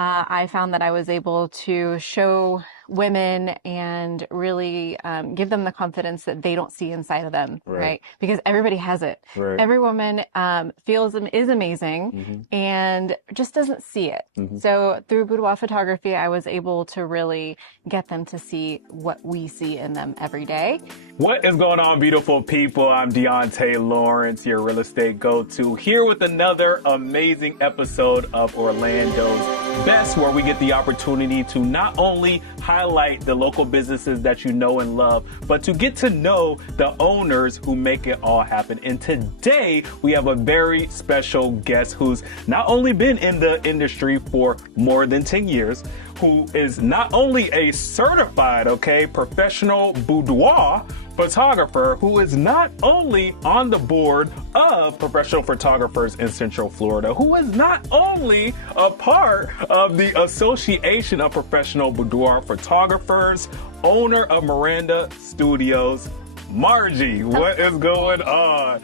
I found that I was able to show women and really give them the confidence that they don't see inside of them, right? Because everybody has it. Right. Every woman is amazing and just doesn't see it. So through boudoir photography, I was able to really get them to see what we see in them every day. What is going on, beautiful people? I'm Deontay Lawrence, your real estate go-to, here with another amazing episode of Orlando's Best, where we get the opportunity to not only highlight the local businesses that you know and love, but to get to know the owners who make it all happen. And today we have a very special guest who's not only been in the industry for more than 10 years, who is not only a certified, professional boudoir photographer, who is not only on the board of professional photographers in Central Florida, who is not only a part of the Association of Professional Boudoir Photographers, owner of Marando Studios, Margie. What is going on?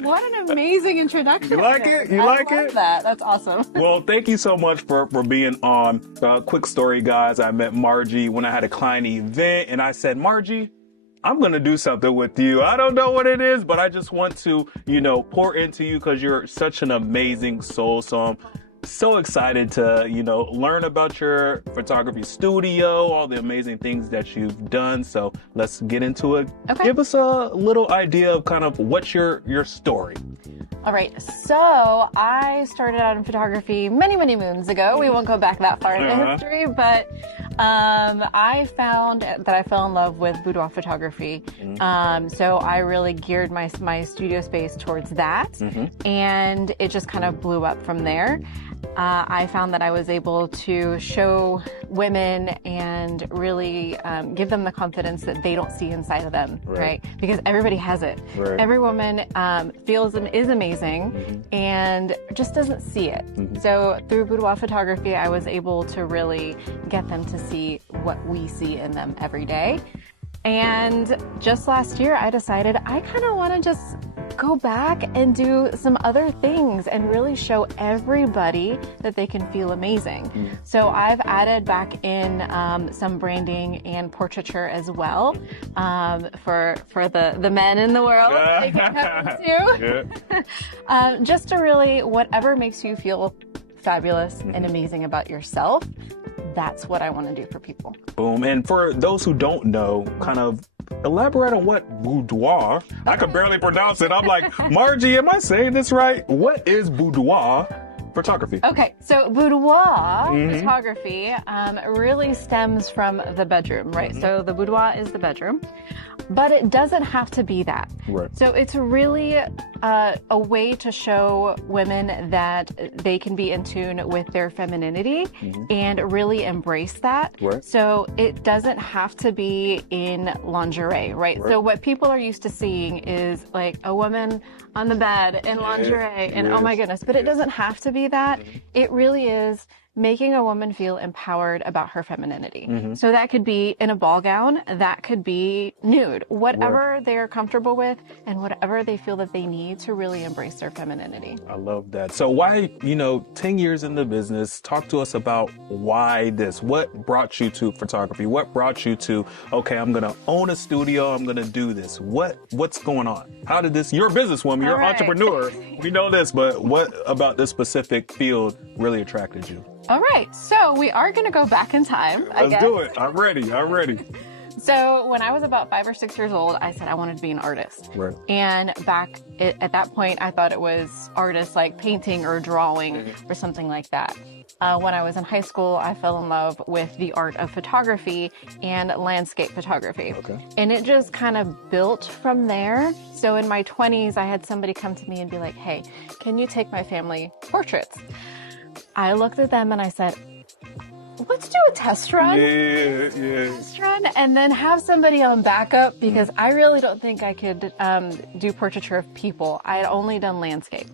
What an amazing introduction. You like it? You like it? I love that. That's awesome. Well, thank you so much for being on. Quick story, guys. I met Margie when I had a client event, and I said, Margie, I'm going to do something with you. I don't know what it is, but I just want to, pour into you because you're such an amazing soul. So I'm so excited to, learn about your photography studio, all the amazing things that you've done. So let's get into it. Okay. Give us a little idea of kind of what's your story. All right. So I started out in photography many, many moons ago. We won't go back that far into history, but I found that I fell in love with boudoir photography. So I really geared my studio space towards that, and it just kind of blew up from there. I found that I was able to show women and really give them the confidence that they don't see inside of them, right? Because everybody has it. Every woman is amazing and just doesn't see it. So through boudoir photography, I was able to really get them to see what we see in them every day. And just last year, I decided I kind of want to just go back and do some other things and really show everybody that they can feel amazing. So I've added back in some branding and portraiture as well for the men in the world. They can come too. Just to really, whatever makes you feel fabulous and amazing about yourself, that's what I want to do for people. Boom. And for those who don't know, kind of elaborate on what boudoir, I can barely pronounce it. I'm like, Margie, am I saying this right? What is boudoir photography? Okay, so boudoir photography really stems from the bedroom, right? So the boudoir is the bedroom, but it doesn't have to be that. Right. So it's really a way to show women that they can be in tune with their femininity and really embrace that. Right. So it doesn't have to be in lingerie, right? So what people are used to seeing is like a woman on the bed in lingerie and oh my goodness, but it doesn't have to be that. It really is making a woman feel empowered about her femininity. So that could be in a ball gown, that could be nude, whatever they're comfortable with and whatever they feel that they need to really embrace their femininity. I love that. So why, 10 years in the business, talk to us about why this, what brought you to photography? What brought you to, okay, I'm going to own a studio, I'm going to do this. What's going on? How did this, you're a businesswoman, you're an entrepreneur, we know this, but what about this specific field really attracted you? All right, so we are going to go back in time. Let's do it. I'm ready. So when I was about 5 or 6 years old, I said I wanted to be an artist. Right. And at that point, I thought it was artists like painting or drawing or something like that. When I was in high school, I fell in love with the art of photography and landscape photography. Okay. And it just kind of built from there. So in my 20s, I had somebody come to me and be like, hey, can you take my family portraits? I looked at them and I said, let's do a test run. Test run, and then have somebody on backup because I really don't think I could do portraiture of people. I had only done landscape.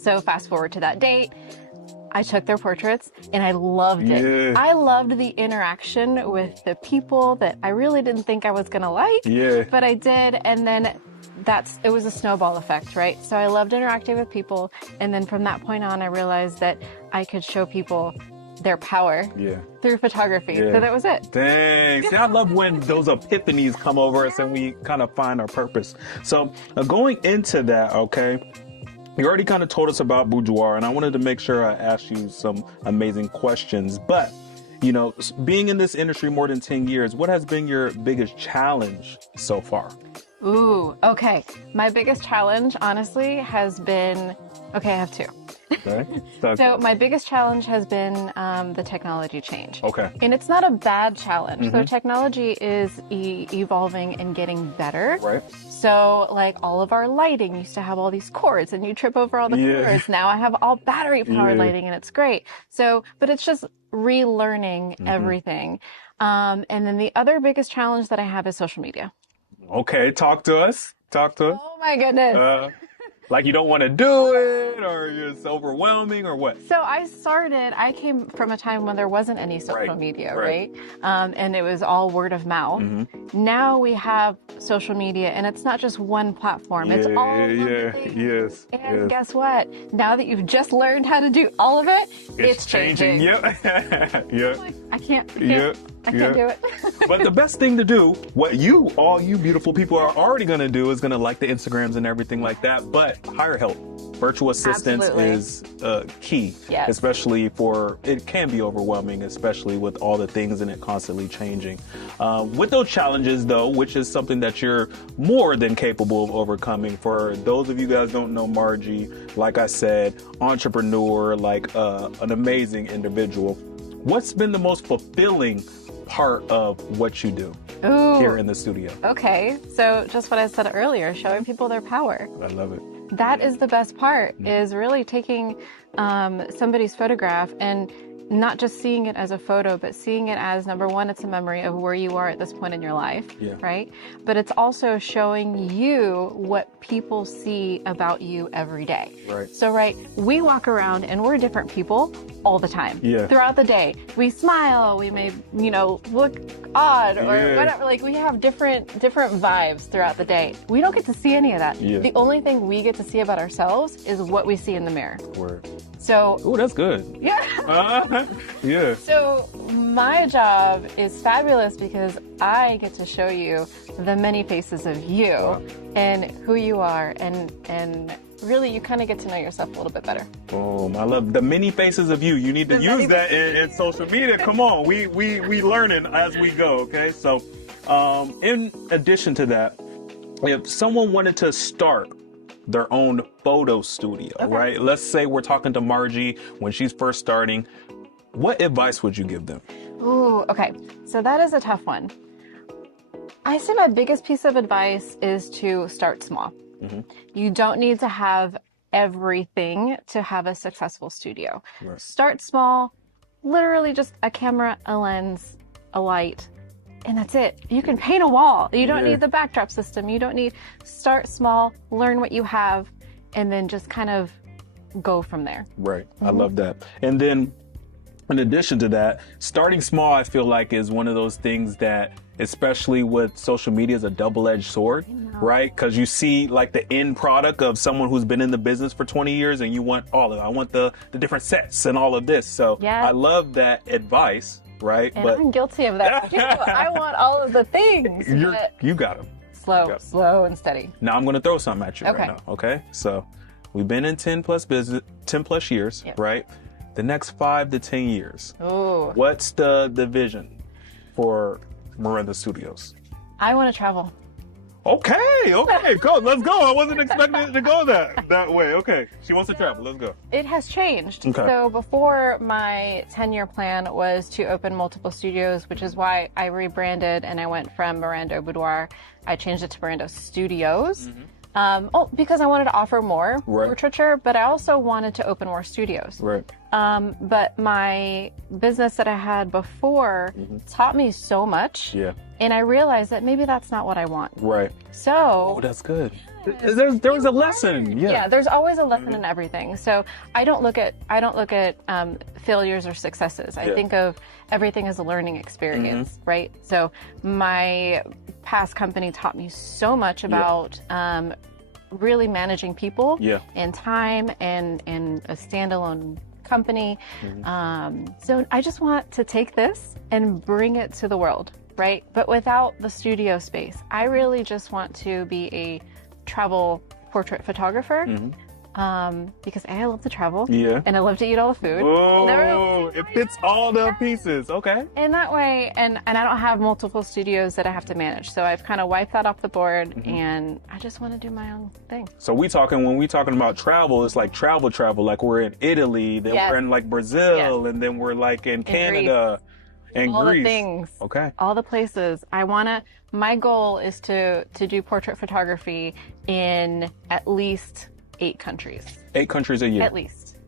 So fast forward to that date, I took their portraits and I loved it. Yeah. I loved the interaction with the people that I really didn't think I was gonna like, but I did, and then it was a snowball effect, right? So I loved interacting with people, and then from that point on, I realized that I could show people their power Yeah. through photography. Yeah. So that was it. Dang. See, I love when those epiphanies come over us and we kind of find our purpose. So going into that, okay, you already kind of told us about Boudoir, and I wanted to make sure I asked you some amazing questions. But, you know, being in this industry more than 10 years, what has been your biggest challenge so far? Ooh, okay. My biggest challenge, honestly, has been, okay, I have two. Okay. So my biggest challenge has been the technology change. Okay. And it's not a bad challenge. So technology is evolving and getting better. Right. So like all of our lighting used to have all these cords and you trip over all the cords. Now I have all battery powered lighting and it's great. So, but it's just relearning everything. And then the other biggest challenge that I have is social media. Okay. Talk to us. Oh my goodness. Like you don't want to do it, or it's overwhelming, or what? So I came from a time when there wasn't any social media, right? And it was all word of mouth. Now we have social media, and it's not just one platform. It's all of the things. And guess what? Now that you've just learned how to do all of it, it's changing. Yep. I can't do it. But the best thing to do, what all you beautiful people are already going to do, is going to like the Instagrams and everything like that. But hire help. Virtual assistance is key, especially it can be overwhelming, especially with all the things in it constantly changing. With those challenges, though, which is something that you're more than capable of overcoming. For those of you guys don't know Margie, like I said, entrepreneur, like an amazing individual. What's been the most fulfilling part of what you do here in the studio? Okay, so just what I said earlier, showing people their power. I love it. That is the best part, is really taking somebody's photograph and not just seeing it as a photo, but seeing it as, number one, it's a memory of where you are at this point in your life, right? But it's also showing you what people see about you every day. Right. So, we walk around and we're different people all the time. Throughout the day. We smile, we may, look odd or whatever. Like, we have different vibes throughout the day. We don't get to see any of that. The only thing we get to see about ourselves is what we see in the mirror. Word. So, oh, that's good. Yeah. So my job is fabulous because I get to show you the many faces of you and who you are, and really you kind of get to know yourself a little bit better. I love the many faces of you. You need to use that in social media. Come on, we learning as we go. Okay, so in addition to that, if someone wanted to start their own photo studio, right? Let's say we're talking to Margie when she's first starting. What advice would you give them? Ooh, okay. So that is a tough one. I say my biggest piece of advice is to start small. You don't need to have everything to have a successful studio. Start small, literally just a camera, a lens, a light, and that's it. You can paint a wall. You don't need the backdrop system. You don't need, start small, learn what you have, and then just kind of go from there. Right. I love that. And then in addition to that, starting small, I feel like is one of those things that, especially with social media, is a double-edged sword, right? Because you see like the end product of someone who's been in the business for 20 years and you want all of it. I want the different sets and all of this. So I love that advice. Right, and I'm guilty of that too. I want all of the things. You got them. Slow and steady. Now I'm going to throw something at you right now. Okay, so we've been in 10 plus years, right? The next 5 to 10 years. Ooh. What's the vision for Marando Studios? I want to travel. Okay, cool. Let's go. I wasn't expecting it to go that way. Okay, she wants to travel. Let's go. It has changed. Okay. So before, my 10-year plan was to open multiple studios, which is why I rebranded and I went from Marando Boudoir. I changed it to Marando Studios. Because I wanted to offer more portraiture, but I also wanted to open more studios. Right. But my business that I had before taught me so much. Yeah. And I realized that maybe that's not what I want. Right. So. Oh, that's good. There was a lesson. Yeah, there's always a lesson in everything. So I don't look at failures or successes. I think of everything as a learning experience, right? So my past company taught me so much about really managing people and time and a standalone company. So I just want to take this and bring it to the world, right? But without the studio space. I really just want to be a travel portrait photographer. Because I love to travel, and I love to eat all the food. Oh, it fits all the pieces. Okay. In that way, and I don't have multiple studios that I have to manage, so I've kind of wiped that off the board, and I just want to do my own thing. So when we talking about travel, it's like travel, like we're in Italy, then we're in like Brazil, and then we're like in Canada. And all Greece. The things, okay, all the places. My goal is to do portrait photography in at least 8 countries. 8 countries a year? At least.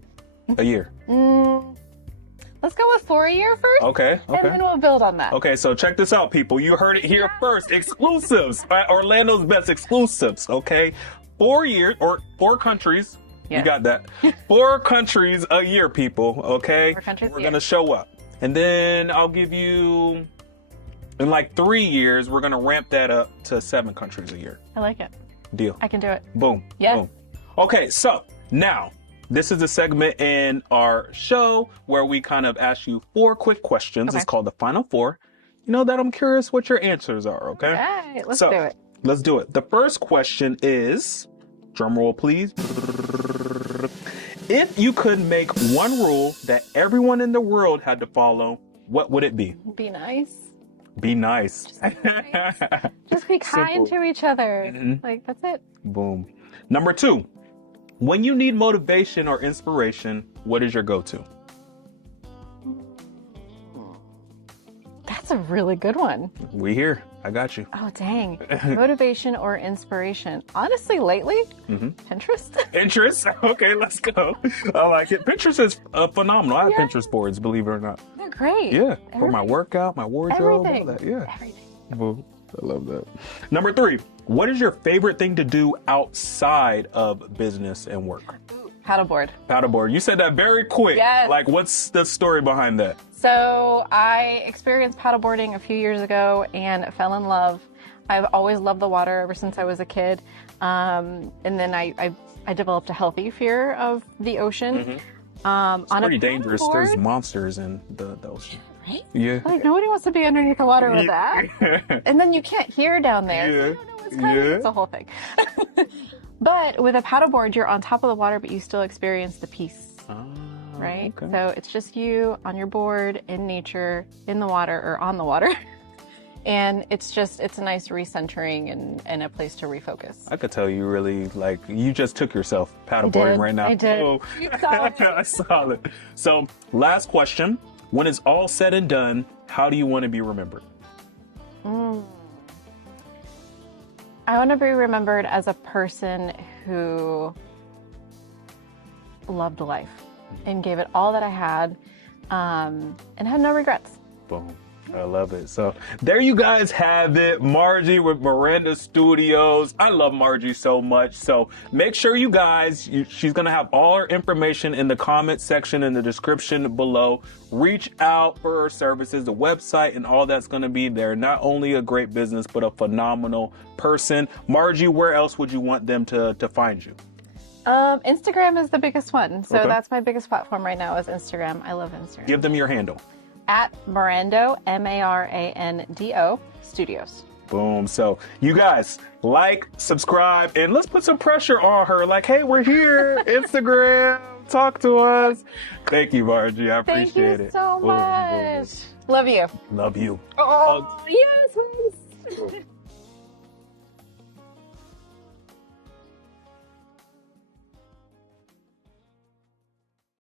A year? Let's go with 4 a year first. Okay. And then we'll build on that. Okay, so check this out, people. You heard it here first. Exclusives. Orlando's Best exclusives, okay? 4 years, or 4 countries. You got that. 4 countries a year, people, okay? 4 countries We're going to show up. And then I'll give you, in like 3 years, we're going to ramp that up to 7 countries a year. I like it. Deal. I can do it. Boom. Yeah. Boom. Okay, so now this is a segment in our show where we kind of ask you 4 quick questions. It's called the Final 4. You know that I'm curious what your answers are, okay? All right, let's do it. Let's do it. The first question is, drum roll please. If you could make one rule that everyone in the world had to follow, what would it be? Be nice. Be nice. Just be kind to each other. Like, that's it. Boom. Number 2. When you need motivation or inspiration, what is your go-to? That's a really good one. We here. I got you. Oh, dang. Motivation or inspiration? Honestly, lately, Pinterest. Pinterest? Okay, let's go. I like it. Pinterest is phenomenal. I have Pinterest boards, believe it or not. They're great. Yeah. For my workout, my wardrobe, everything. all that. Yeah. Everything. Well, I love that. Number 3. What is your favorite thing to do outside of business and work? Paddleboard. Paddleboard. You said that very quick. Yes. Like, what's the story behind that? So I experienced paddleboarding a few years ago and fell in love. I've always loved the water ever since I was a kid. And then I developed a healthy fear of the ocean. It's pretty dangerous. There's monsters in the ocean. Right? Yeah. Like, nobody wants to be underneath the water with that. And then you can't hear down there. Yeah. So you don't know what's coming. It's a whole thing. But with a paddleboard, you're on top of the water, but you still experience the peace. Right? Okay. So it's just you on your board, in nature, in the water, or on the water. And it's a nice recentering and a place to refocus. I could tell you really, like, you just took yourself paddleboarding right now. I did. Oh. You saw it. I saw it. So, last question. When it's all said and done, how do you want to be remembered? I want to be remembered as a person who loved life and gave it all that I had, and had no regrets. Boom. I love it. So there you guys have it. Margie with Marando Studios. I love Margie so much. So make sure you guys, she's going to have all her information in the comment section in the description below. Reach out for her services, the website, and all that's going to be there. Not only a great business, but a phenomenal person. Margie, where else would you want them to find you? Instagram is the biggest one. So that's my biggest platform right now is Instagram. I love Instagram. Give them your handle. At Marando, Marando Studios. Boom. So you guys like, subscribe, and let's put some pressure on her. Like, hey, we're here. Instagram, talk to us. Thank you, Margie. I appreciate it. Thank you so much. Love you. Love you. Oh, yes.